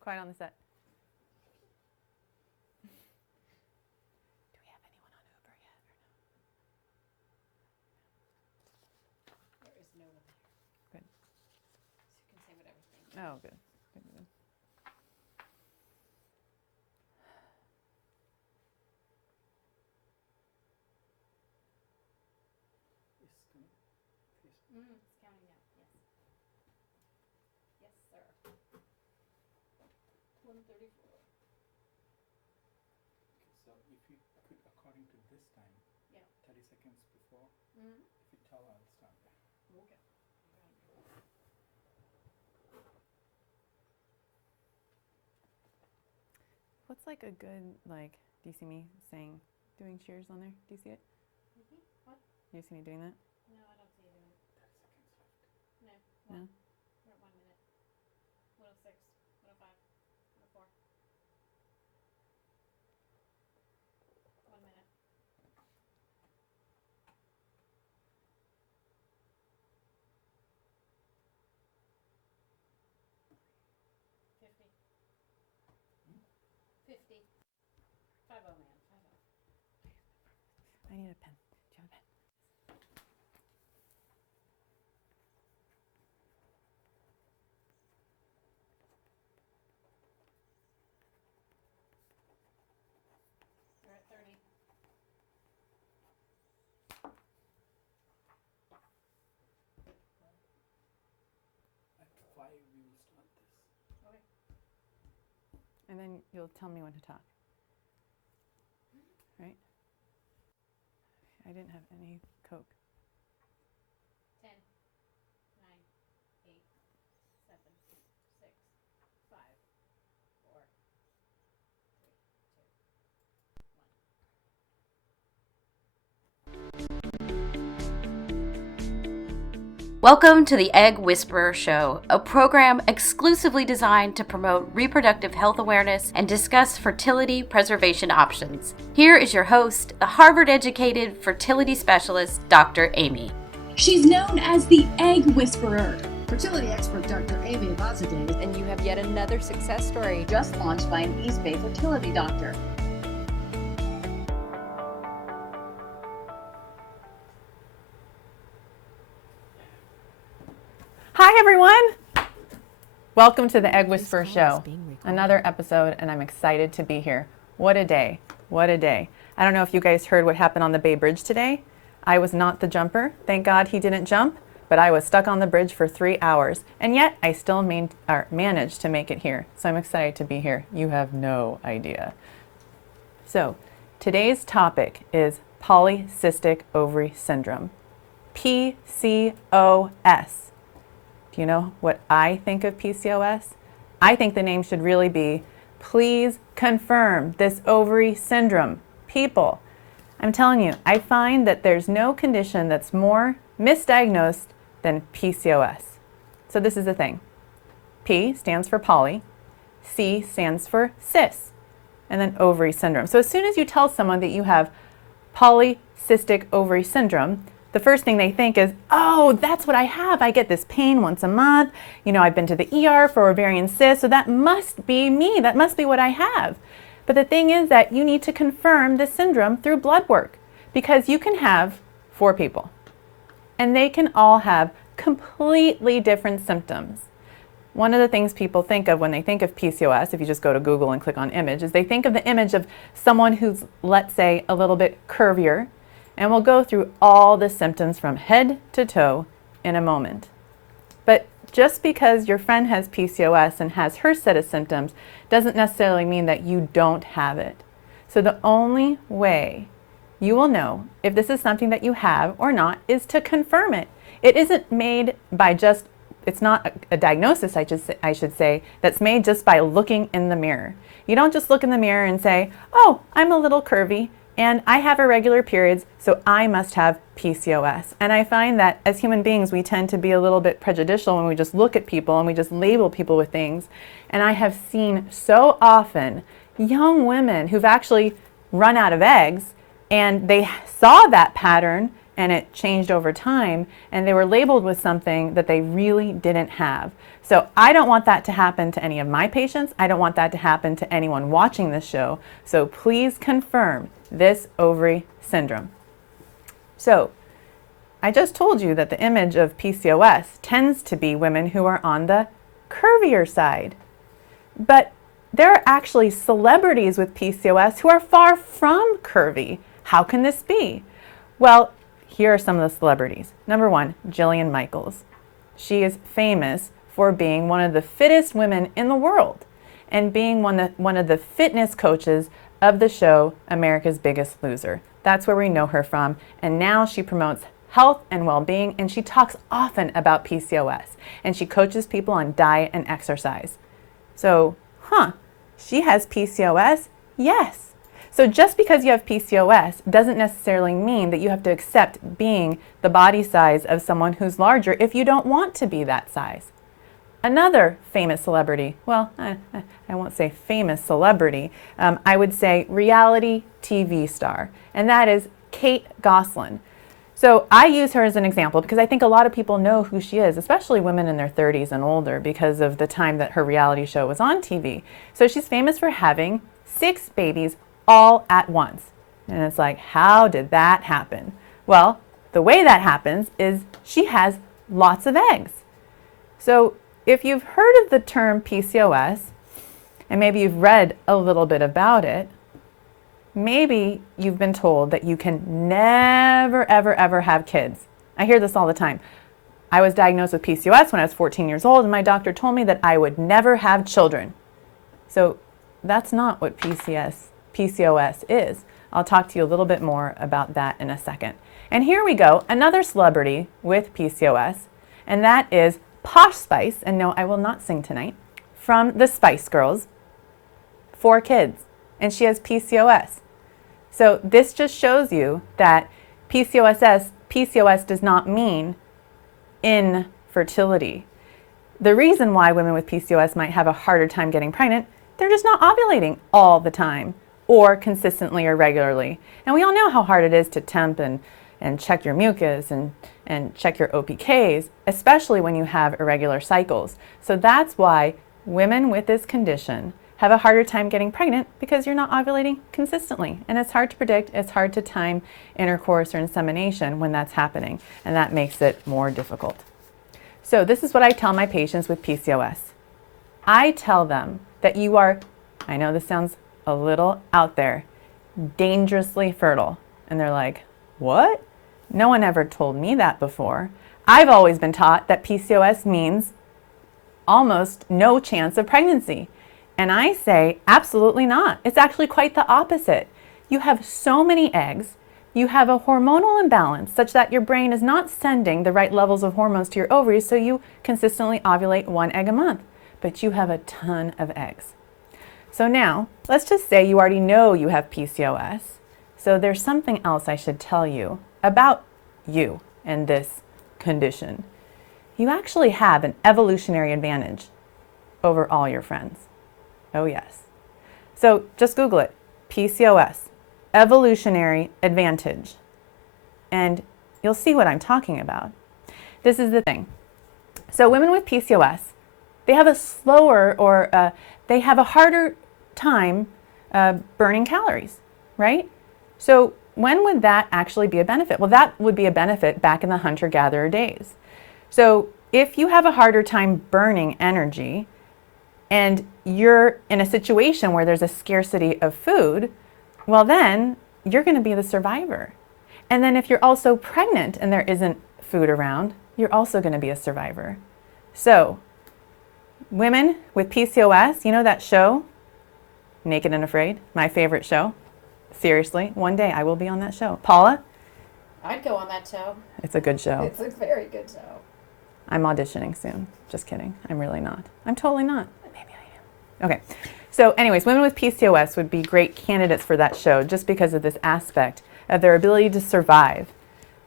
Quiet on the set. Do we have anyone on Uber yet or no? There is no one there. Good. So you can say whatever thing. Oh, good. Good, good. It's counting now. Yes. Yes, sir. 134. So if you could, according to this time, Yeah. 30 seconds before, Mm-hmm. if you tell, I'll start there. Okay. What's like a good, like, do you see me doing cheers on there? Do you see it? Mm-hmm. What? Do you see me doing that? No, I don't see you doing it. 30 seconds left. No. No? We're at 1 minute. 106, 105, 104. 1 minute. $50. 50. 50, man. 50. I need a pen. Do you have a pen? We're at 30. At 5, we will start this. Okay. And then you'll tell me when to talk. Right? I didn't have any Coke. 10, 9, 8, 7, 6, 5, 4, 3, 2, 1. Welcome to the Egg Whisperer Show, a program exclusively designed to promote reproductive health awareness and discuss fertility preservation options. Here is your host, the Harvard-educated fertility specialist, Dr. Amy. She's known as the Egg Whisperer. Fertility expert Dr. Amy Vazadeh, And you have yet another success story just launched by an East Bay fertility doctor. Hi, everyone. Welcome to the Egg Whisperer Show. Another episode, and I'm excited to be here. What a day. What a day. I don't know if you guys heard what happened on the Bay Bridge today. I was not the jumper. Thank God he didn't jump, but I was stuck on the bridge for 3 hours, and yet I still managed to make it here. So I'm excited to be here. You have no idea. So today's topic is polycystic ovary syndrome, PCOS. Do you know what I think of PCOS? I think the name should really be, please confirm this ovary syndrome. People, I'm telling you, I find that there's no condition that's more misdiagnosed than PCOS. So this is the thing. P stands for poly, C stands for cysts, and then ovary syndrome. So as soon as you tell someone that you have polycystic ovary syndrome, the first thing they think is, oh, that's what I have. I get this pain once a month. You know, I've been to the ER for ovarian cysts, so that must be me. That must be what I have. But the thing is that you need to confirm the syndrome through blood work, because you can have 4 people and they can all have completely different symptoms. One of the things people think of when they think of PCOS, if you just go to Google and click on image, is they think of the image of someone who's, let's say, a little bit curvier, and we'll go through all the symptoms from head to toe in a moment. But just because your friend has PCOS and has her set of symptoms doesn't necessarily mean that you don't have it. So the only way you will know if this is something that you have or not is to confirm it. It isn't made by just, it's not a diagnosis, I should say, that's made just by looking in the mirror. You don't just look in the mirror and say, oh, I'm a little curvy and I have irregular periods, so I must have PCOS. And I find that as human beings, we tend to be a little bit prejudicial when we just look at people and we just label people with things. And I have seen so often young women who've actually run out of eggs, and they saw that pattern and it changed over time, and they were labeled with something that they really didn't have. So I don't want that to happen to any of my patients. I don't want that to happen to anyone watching this show. So please confirm this ovary syndrome. So I just told you that the image of PCOS tends to be women who are on the curvier side. But there are actually celebrities with PCOS who are far from curvy. How can this be? Well, here are some of the celebrities. Number one, Jillian Michaels. She is famous for being one of the fittest women in the world and being one of the fitness coaches of the show America's Biggest Loser. That's where we know her from. And now she promotes health and well-being, and she talks often about PCOS, and she coaches people on diet and exercise. So, she has PCOS? Yes. So just because you have PCOS doesn't necessarily mean that you have to accept being the body size of someone who's larger if you don't want to be that size. Another famous celebrity, well, I won't say famous celebrity, I would say reality TV star, and that is Kate Gosselin. So I use her as an example because I think a lot of people know who she is, especially women in their 30s and older, because of the time that her reality show was on TV. So she's famous for having 6 babies all at once. And it's like, how did that happen? Well, the way that happens is she has lots of eggs. So if you've heard of the term PCOS, and maybe you've read a little bit about it, maybe you've been told that you can never, ever, ever have kids. I hear this all the time. I was diagnosed with PCOS when I was 14 years old, and my doctor told me that I would never have children. So that's not what PCOS is. I'll talk to you a little bit more about that in a second. And here we go, another celebrity with PCOS, and that is Posh Spice, and no, I will not sing tonight, from the Spice Girls, 4 kids, and she has PCOS. So this just shows you that PCOS does not mean infertility. The reason why women with PCOS might have a harder time getting pregnant, they're just not ovulating all the time or consistently or regularly. And we all know how hard it is to temp and check your mucus and check your OPKs, especially when you have irregular cycles. So that's why women with this condition have a harder time getting pregnant, because you're not ovulating consistently. And it's hard to predict, it's hard to time intercourse or insemination when that's happening, and that makes it more difficult. So this is what I tell my patients with PCOS. I tell them that you are, I know this sounds a little out there, dangerously fertile. And they're like, what? No one ever told me that before. I've always been taught that PCOS means almost no chance of pregnancy. And I say, absolutely not. It's actually quite the opposite. You have so many eggs, you have a hormonal imbalance such that your brain is not sending the right levels of hormones to your ovaries, so you consistently ovulate 1 egg a month, but you have a ton of eggs. So now, let's just say you already know you have PCOS. So there's something else I should tell you about you and this condition. You actually have an evolutionary advantage over all your friends. Oh yes. So just Google it, PCOS, evolutionary advantage, and you'll see what I'm talking about. This is the thing. So women with PCOS, they have a slower or they have a harder time burning calories, right? So when would that actually be a benefit? Well, that would be a benefit back in the hunter-gatherer days. So if you have a harder time burning energy, and you're in a situation where there's a scarcity of food, well then you're going to be the survivor. And then if you're also pregnant and there isn't food around, you're also going to be a survivor. So women with PCOS, you know that show, Naked and Afraid, my favorite show? Seriously, one day I will be on that show. Paula? I'd go on that show. It's a good show. It's a very good show. I'm auditioning soon. Just kidding. I'm really not. I'm totally not. Okay, so anyways, women with PCOS would be great candidates for that show just because of this aspect of their ability to survive.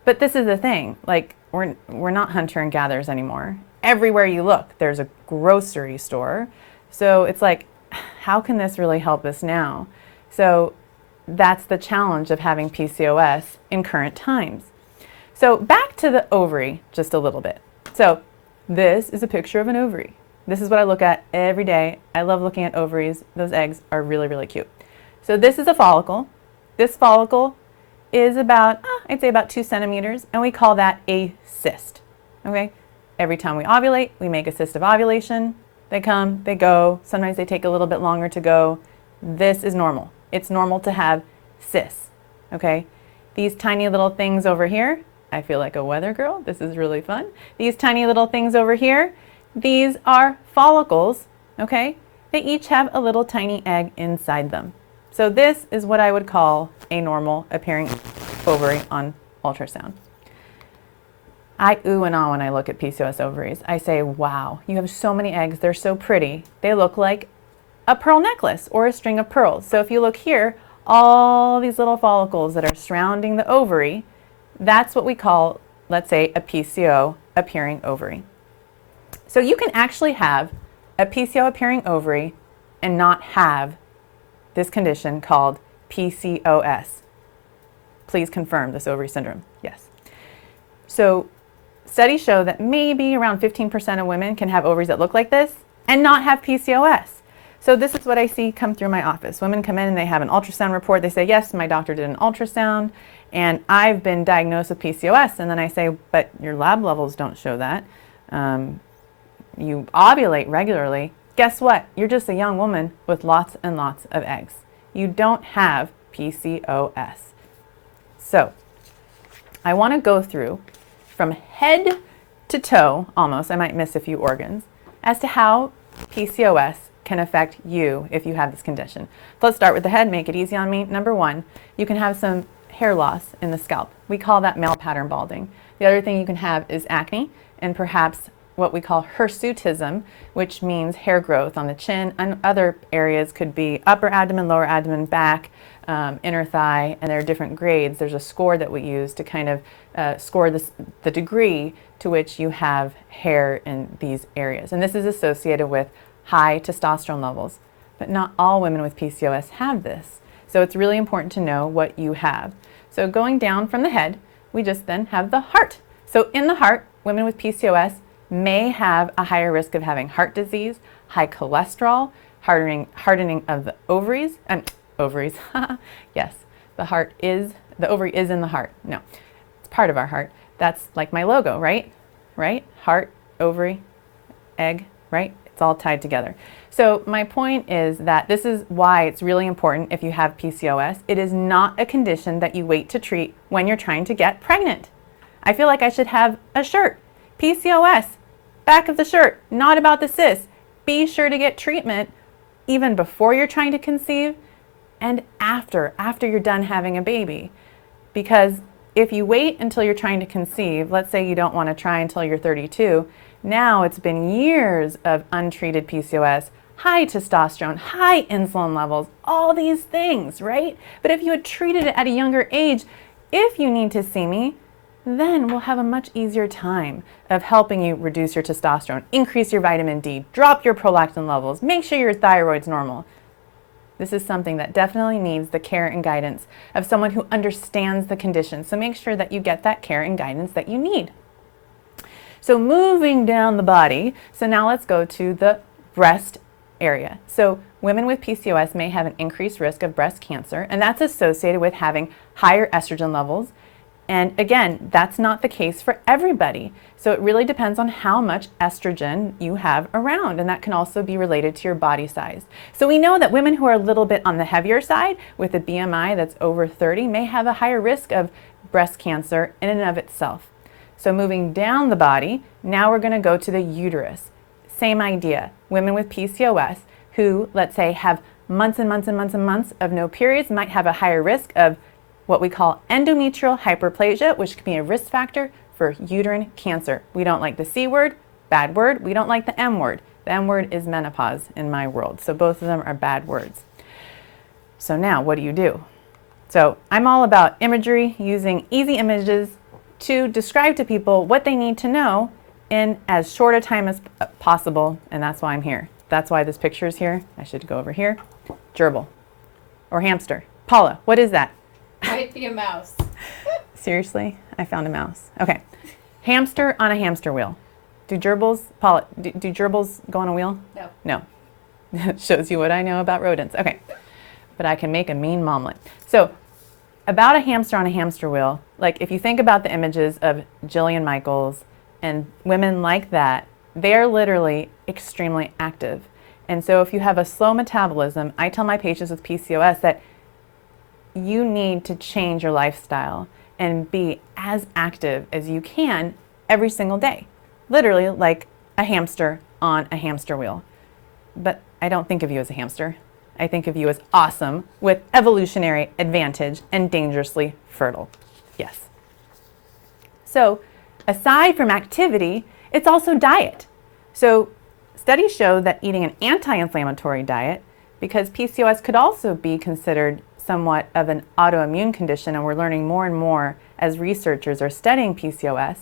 But this is the thing, like we're not hunter and gatherers anymore. Everywhere you look, there's a grocery store. So it's like, how can this really help us now? So that's the challenge of having PCOS in current times. So back to the ovary just a little bit. So this is a picture of an ovary. This is what I look at every day. I love looking at ovaries. Those eggs are really, really cute. So this is a follicle. This follicle is about, I'd say about 2 centimeters, and we call that a cyst, okay? Every time we ovulate, we make a cyst of ovulation. They come, they go. Sometimes they take a little bit longer to go. This is normal. It's normal to have cysts, okay? These tiny little things over here, I feel like a weather girl. This is really fun. These tiny little things over here, these are follicles, okay? They each have a little tiny egg inside them. So this is what I would call a normal appearing ovary on ultrasound. I ooh and ah when I look at PCOS ovaries. I say, wow, you have so many eggs. They're so pretty. They look like a pearl necklace or a string of pearls. So if you look here, all these little follicles that are surrounding the ovary, that's what we call, let's say, a PCO appearing ovary. So you can actually have a PCO appearing ovary and not have this condition called PCOS. Please confirm this ovary syndrome. Yes. So studies show that maybe around 15% of women can have ovaries that look like this and not have PCOS. So this is what I see come through my office. Women come in and they have an ultrasound report. They say, yes, my doctor did an ultrasound and I've been diagnosed with PCOS. And then I say, but your lab levels don't show that. You ovulate regularly. Guess what? You're just a young woman with lots and lots of eggs. You don't have PCOS. So I want to go through from head to toe, almost, I might miss a few organs, as to how PCOS can affect you if you have this condition. So let's start with the head, make it easy on me. Number one, you can have some hair loss in the scalp. We call that male pattern balding. The other thing you can have is acne and perhaps what we call hirsutism, which means hair growth on the chin, and other areas could be upper abdomen, lower abdomen, back, inner thigh, and there are different grades. There's a score that we use to kind of score the degree to which you have hair in these areas. And this is associated with high testosterone levels. But not all women with PCOS have this. So it's really important to know what you have. So going down from the head, we just then have the heart. So in the heart, women with PCOS may have a higher risk of having heart disease, high cholesterol, hardening of the ovaries. Yes, the ovary is in the heart. No, it's part of our heart. That's like my logo, right? Right? Heart, ovary, egg, right? It's all tied together. So my point is that this is why it's really important if you have PCOS. It is not a condition that you wait to treat when you're trying to get pregnant. I feel like I should have a shirt. PCOS, back of the shirt, not about the cysts. Be sure to get treatment even before you're trying to conceive and after you're done having a baby. Because if you wait until you're trying to conceive, let's say you don't want to try until you're 32, now it's been years of untreated PCOS, high testosterone, high insulin levels, all these things, right? But if you had treated it at a younger age, if you need to see me, then we'll have a much easier time of helping you reduce your testosterone, increase your vitamin D, drop your prolactin levels, make sure your thyroid's normal. This is something that definitely needs the care and guidance of someone who understands the condition. So make sure that you get that care and guidance that you need. So moving down the body, so now let's go to the breast area. So women with PCOS may have an increased risk of breast cancer, and that's associated with having higher estrogen levels. And again, that's not the case for everybody. So it really depends on how much estrogen you have around, and that can also be related to your body size. So we know that women who are a little bit on the heavier side with a BMI that's over 30 may have a higher risk of breast cancer in and of itself. So moving down the body, now we're going to go to the uterus. Same idea. Women with PCOS who, let's say, have months and months and months and months of no periods might have a higher risk of what we call endometrial hyperplasia, which can be a risk factor for uterine cancer. We don't like the C word, bad word. We don't like the M word. The M word is menopause in my world. So both of them are bad words. So now what do? So I'm all about imagery, using easy images to describe to people what they need to know in as short a time as possible, and that's why I'm here. That's why this picture is here. I should go over here. Gerbil or hamster. Paula, what is that? Might be a mouse. Seriously? I found a mouse. Okay. Hamster on a hamster wheel. Do gerbils, do gerbils go on a wheel? No. No. Shows you what I know about rodents. Okay. But I can make a mean omelet. So about a hamster on a hamster wheel, like if you think about the images of Jillian Michaels and women like that, they're literally extremely active. And so if you have a slow metabolism, I tell my patients with PCOS that you need to change your lifestyle and be as active as you can every single day. Literally like a hamster on a hamster wheel. But I don't think of you as a hamster. I think of you as awesome with evolutionary advantage and dangerously fertile. Yes. So aside from activity, it's also diet. So studies show that eating an anti-inflammatory diet, because PCOS could also be considered somewhat of an autoimmune condition, and we're learning more and more as researchers are studying PCOS,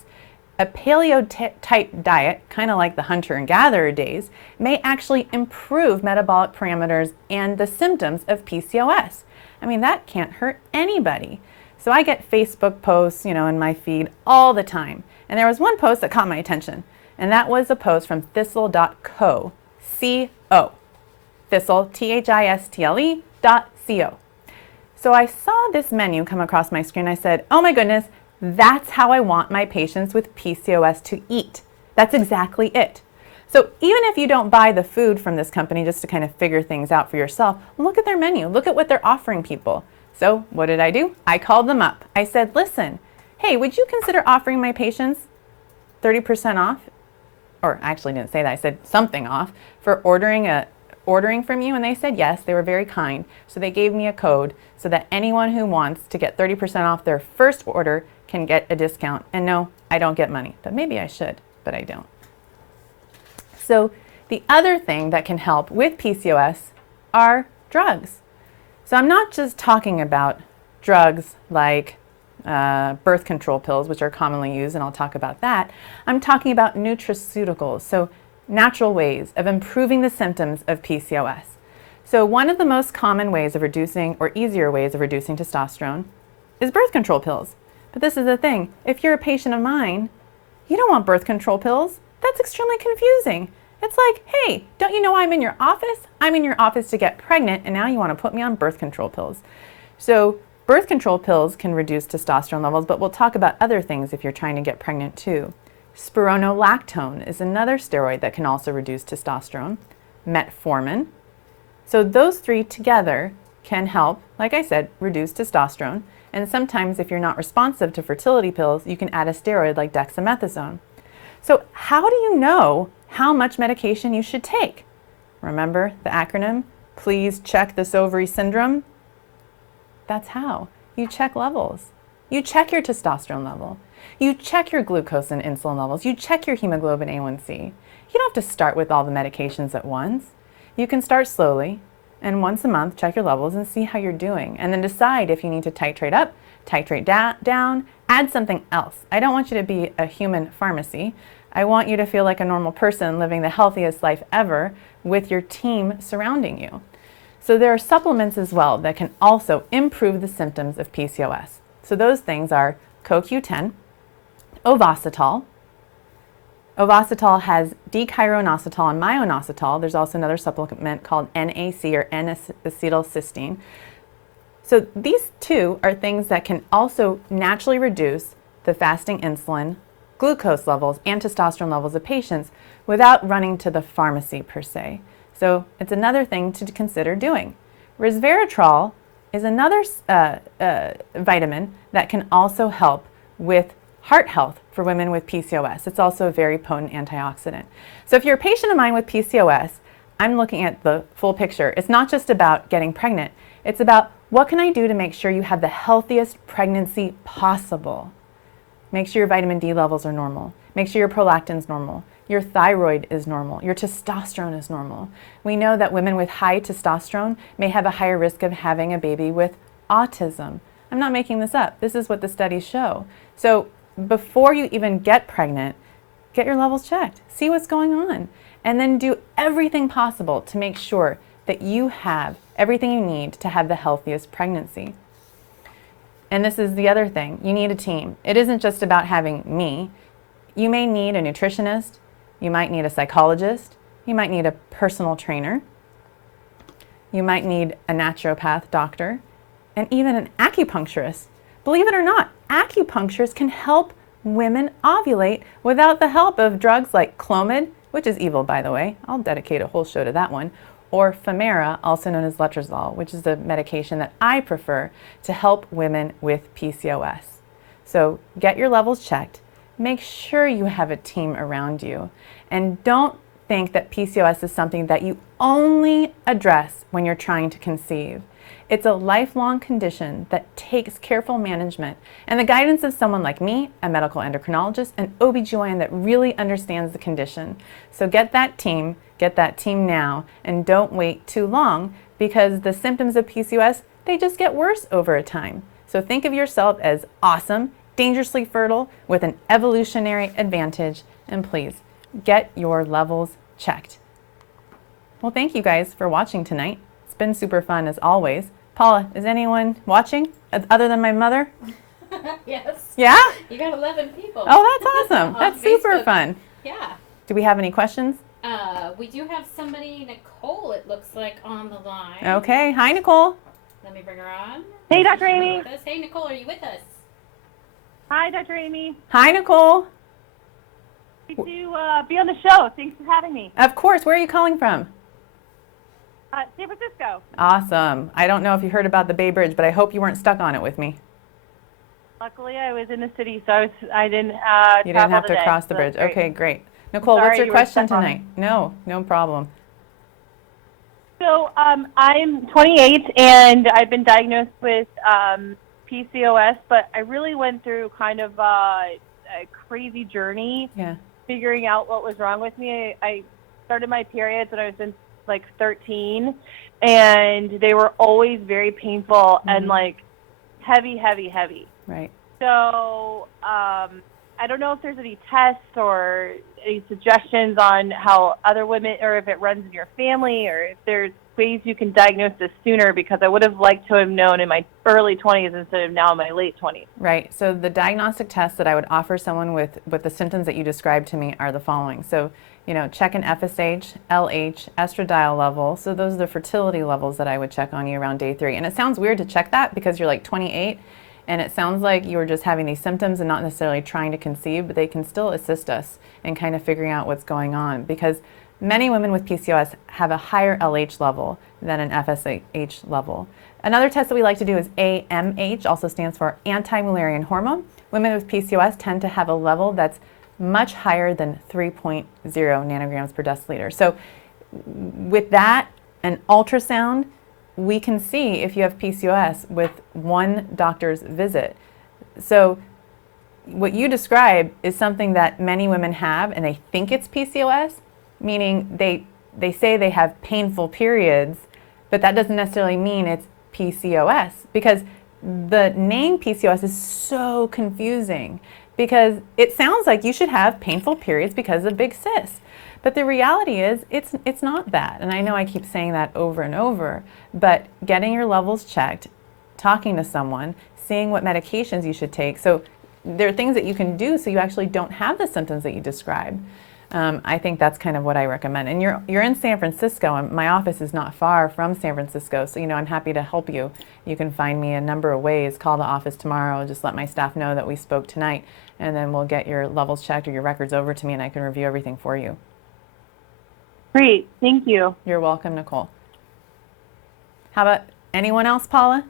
a paleo-type diet, kind of like the hunter and gatherer days, may actually improve metabolic parameters and the symptoms of PCOS. I mean, that can't hurt anybody. So I get Facebook posts, in my feed all the time. And there was one post that caught my attention, and that was a post from thistle.co, C-O. Thistle, Thistle.co. So I saw this menu come across my screen. I said, oh my goodness, that's how I want my patients with PCOS to eat. That's exactly it. So even if you don't buy the food from this company just to kind of figure things out for yourself, look at their menu, look at what they're offering people. So what did I do? I called them up. I said, listen, hey, would you consider offering my patients 30% off? Or I actually didn't say that, I said something off for ordering from you, and they said yes. They were very kind. So they gave me a code so that anyone who wants to get 30% off their first order can get a discount. And no, I don't get money, but maybe I should, but I don't. So the other thing that can help with PCOS are drugs. So I'm not just talking about drugs like birth control pills, which are commonly used, and I'll talk about that. I'm talking about nutraceuticals, so natural ways of improving the symptoms of PCOS. So one of the most common ways of reducing, or easier ways of reducing testosterone, is birth control pills. But this is the thing, if you're a patient of mine, you don't want birth control pills. That's extremely confusing. It's like, hey, don't you know I'm in your office? I'm in your office to get pregnant, and now you want to put me on birth control pills. So birth control pills can reduce testosterone levels, but we'll talk about other things if you're trying to get pregnant too. Spironolactone is another steroid that can also reduce testosterone. Metformin. So those three together can help, like I said, reduce testosterone. And sometimes if you're not responsive to fertility pills, you can add a steroid like dexamethasone. So how do you know how much medication you should take? Remember the acronym? Please check this ovary syndrome. That's how. You check levels. You check your testosterone level. You check your glucose and insulin levels. You check your hemoglobin A1C. You don't have to start with all the medications at once. You can start slowly, and once a month check your levels and see how you're doing, and then decide if you need to titrate up, titrate down, add something else. I don't want you to be a human pharmacy. I want you to feel like a normal person living the healthiest life ever with your team surrounding you. So there are supplements as well that can also improve the symptoms of PCOS. So those things are CoQ10, Ovasitol. Ovasitol has D-chiroinositol and myoinositol. There's also another supplement called NAC, or N-acetylcysteine. So these two are things that can also naturally reduce the fasting insulin, glucose levels, and testosterone levels of patients without running to the pharmacy per se. So it's another thing to consider doing. Resveratrol is another vitamin that can also help with heart health for women with PCOS. It's also a very potent antioxidant. So if you're a patient of mine with PCOS, I'm looking at the full picture. It's not just about getting pregnant. It's about what can I do to make sure you have the healthiest pregnancy possible. Make sure your vitamin D levels are normal. Make sure your prolactin's normal. Your thyroid is normal. Your testosterone is normal. We know that women with high testosterone may have a higher risk of having a baby with autism. I'm not making this up. This is what the studies show. So before you even get pregnant, get your levels checked. See what's going on. And then do everything possible to make sure that you have everything you need to have the healthiest pregnancy. And this is the other thing. You need a team. It isn't just about having me. You may need a nutritionist. You might need a psychologist. You might need a personal trainer. You might need a naturopath doctor and even an acupuncturist. Believe it or not, acupuncturists can help women ovulate without the help of drugs like Clomid, which is evil, by the way. I'll dedicate a whole show to that one. Or Femara, also known as letrozole, which is a medication that I prefer to help women with PCOS. So get your levels checked. Make sure you have a team around you. And don't think that PCOS is something that you only address when you're trying to conceive. It's a lifelong condition that takes careful management and the guidance of someone like me, a medical endocrinologist, an OBGYN that really understands the condition. So get that team now, and don't wait too long, because the symptoms of PCOS, they just get worse over time. So think of yourself as awesome, dangerously fertile, with an evolutionary advantage, and please get your levels checked. Well, thank you guys for watching tonight. It's been super fun as always. Paula, is anyone watching other than my mother? Yes. Yeah? You got 11 people. Oh, that's awesome. On That's super Facebook. fun. Yeah. Do we have any questions? We do have somebody, Nicole, it looks like, on the line. Okay. Hi, Nicole. Let me bring her on. Hey, Dr. Amy. With us. Hey, Nicole, are you with us? Hi, Dr. Amy. Hi, Nicole. Good to be on the show. Thanks for having me. Of course. Where are you calling from? San Francisco. Awesome. I don't know if you heard about the Bay Bridge, but I hope you weren't stuck on it with me. Luckily, I was in the city, so I didn't You didn't travel have to today, cross the so bridge. that's great. Okay, great. Nicole, Sorry what's your you were question stuck on tonight? No problem. So I'm 28, and I've been diagnosed with PCOS, but I really went through kind of a crazy journey Yeah. figuring out what was wrong with me. I started my periods when I was in like 13, and they were always very painful and like heavy. Right. So I don't know if there's any tests or any suggestions on how other women, or if it runs in your family, or if there's ways you can diagnose this sooner, because I would have liked to have known in my early 20s instead of now in my late 20s. Right. So the diagnostic tests that I would offer someone with the symptoms that you described to me are the following. So, check an FSH, LH, estradiol level. So those are the fertility levels that I would check on you around day 3. And it sounds weird to check that because you're like 28, and it sounds like you were just having these symptoms and not necessarily trying to conceive, but they can still assist us in kind of figuring out what's going on, because many women with PCOS have a higher LH level than an FSH level. Another test that we like to do is AMH, also stands for anti-Mullerian hormone. Women with PCOS tend to have a level that's much higher than 3.0 nanograms per deciliter. So with that, an ultrasound, we can see if you have PCOS with one doctor's visit. So what you describe is something that many women have, and they think it's PCOS, meaning they say they have painful periods, but that doesn't necessarily mean it's PCOS, because the name PCOS is so confusing, because it sounds like you should have painful periods because of big cysts. But the reality is it's not that. And I know I keep saying that over and over, but getting your levels checked, talking to someone, seeing what medications you should take. So there are things that you can do so you actually don't have the symptoms that you describe. I think that's kind of what I recommend. And you're in San Francisco, and my office is not far from San Francisco, so I'm happy to help you. You can find me a number of ways. Call the office tomorrow, just let my staff know that we spoke tonight, and then we'll get your levels checked or your records over to me, and I can review everything for you. Great, thank you. You're welcome, Nicole. How about anyone else, Paula?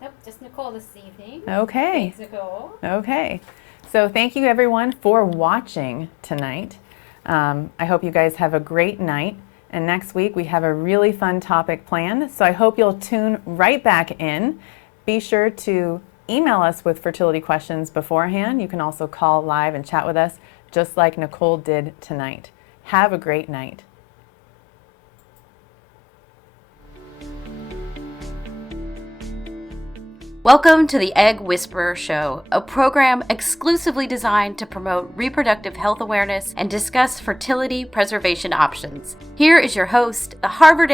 Nope, just Nicole this evening. Okay. Thanks, Nicole. Okay. So thank you everyone for watching tonight. I hope you guys have a great night. And next week we have a really fun topic planned. So I hope you'll tune right back in. Be sure to email us with fertility questions beforehand. You can also call live and chat with us, just like Nicole did tonight. Have a great night. Welcome to the Egg Whisperer Show, a program exclusively designed to promote reproductive health awareness and discuss fertility preservation options. Here is your host, the Harvard